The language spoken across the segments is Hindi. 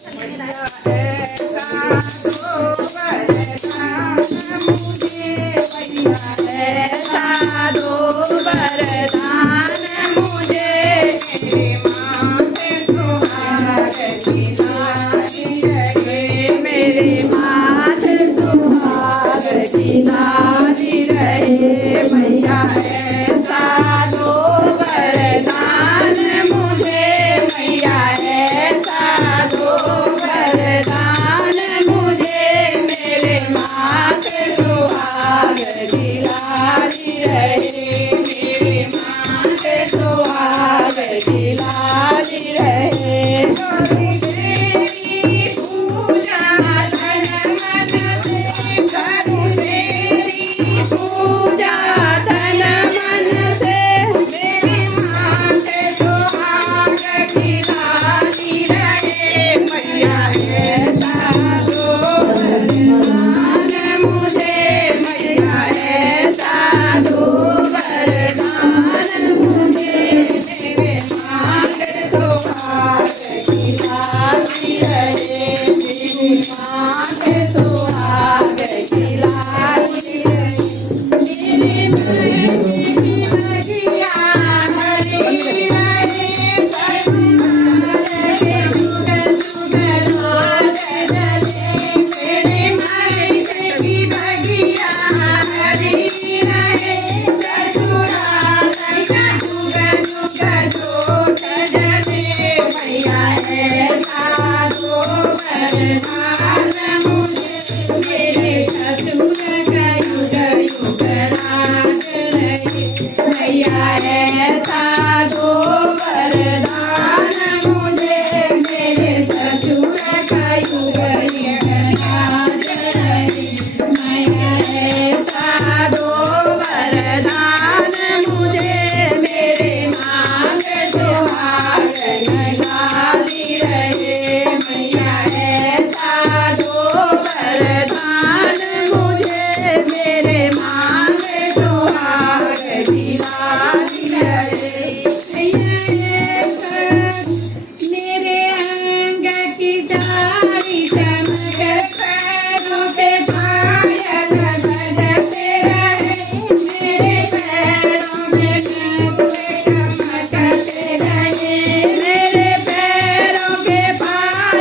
ऐसा दो वरदान मुझे मेरी माँ से सुहाग दिलानी रहे, मेरी माँ से सुहाग दिलानी रहे मैया। ऐसा दो वरदान मुझे मैया, ऐसा दो वरदान मुझे मेरे माँ से सुहाग दिलानी रहे, मेरी माँ से सुहाग दिलानी रहे। करूँ तेरी पूजा तन मन से, करूँ तेरी पूजा तन मन से, मेरी माँ से सुहाग दिलानी रहे मैया। ऐसा दो वरदान मुझे मैया, ऐसा दो वरदान मुझे मेरे माँ से सुहाग दिलानी रहे, मेरी माँ से सुहाग दिलानी रहे। मेरे मायके की बगिया हरी रहे, ससुराल के जुग जुग भाग रहे। मेरे मायके की बगिया हरी रहे, ससुराल का जुग जुग जोत जले मैया। ऐसा दो वरदान मुझे मेरे ससुर का युग युग राज रहे मैया। ऐसा दो वरदान मुझे मेरे ससुर का युग युग राज रहे मैया। ऐसा दो वरदान मुझे मेरे माँ से सुहाग दिलानी रहे मैया। ऐसा दो वरदान मुझे मेरे माँ से सुहाग दिलानी रहे मैया। मेरे अंग की डाली चमक, पैरों पे पायल बजते रहे, मेरे पैरों में नगमे चमकते रहे, मेरे पैरों के पायल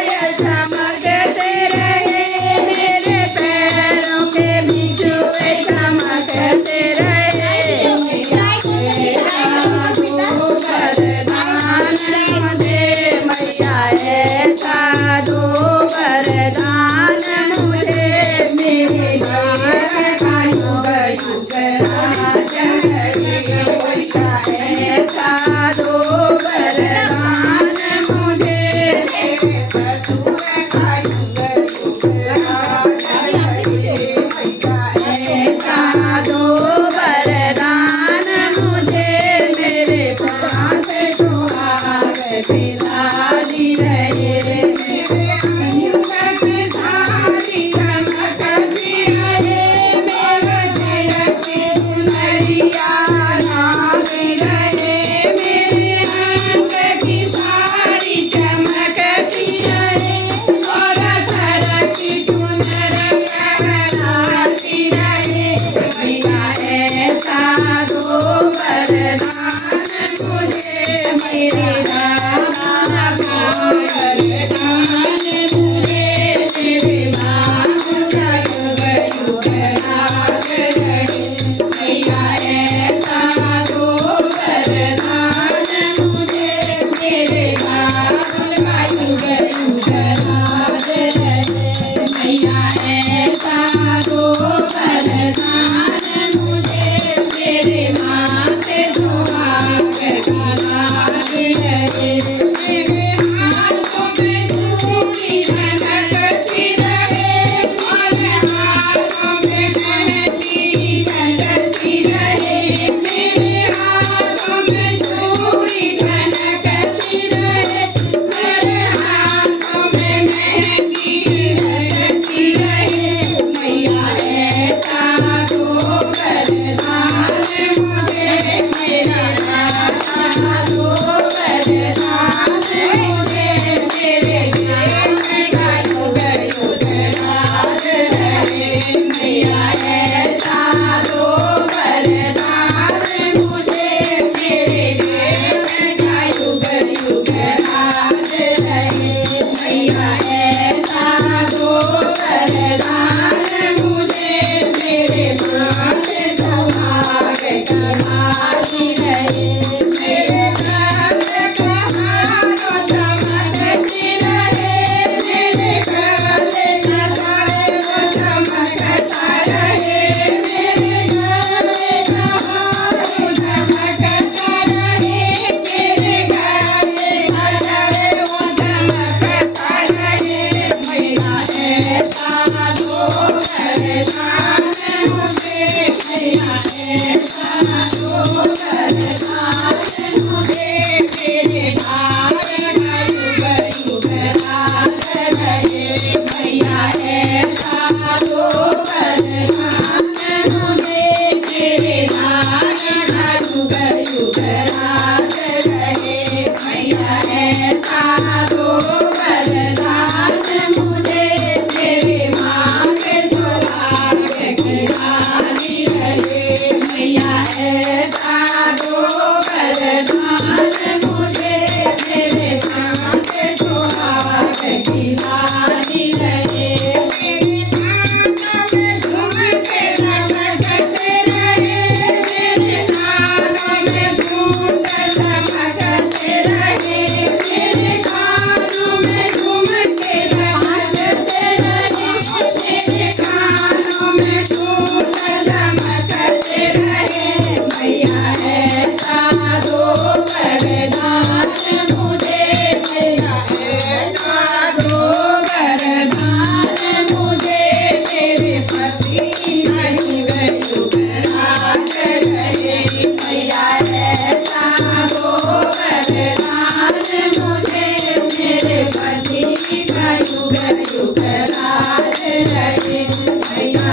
युग राज रहे भैया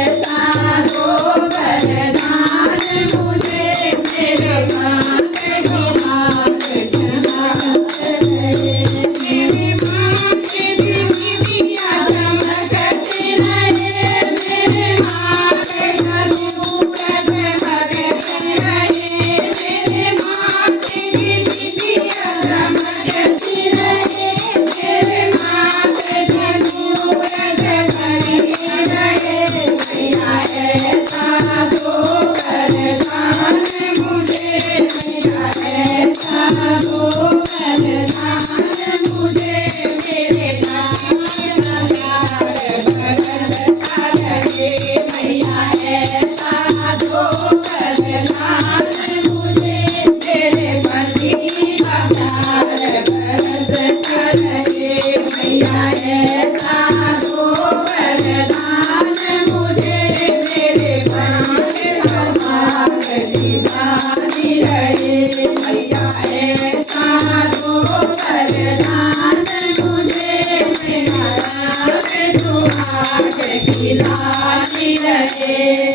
ऐसा दो वरदान मुझे मेरे माँ के दिमाग रहे मेरी माँ की दिव्या चमकती रहे मेरे माँ के स्वरूप से भगती रहे मेरे माँ की दिव्या चमकती रहे मेरे माँ के स्वरूप से भगती रहे भैया ऐसा दो वरदान मुझे भैया ऐसा दो वरदान मुझे मेरे भैया ऐसा दो वरदान मुझे तेरे पति का प्यार बरसता रहे भैया ऐसा दो वरदान मुझे मेरे पाँच सौभाग की शादी रहे भैया ऐसा दो वरदान मुझे मेरा सुहाग की शादी रहे।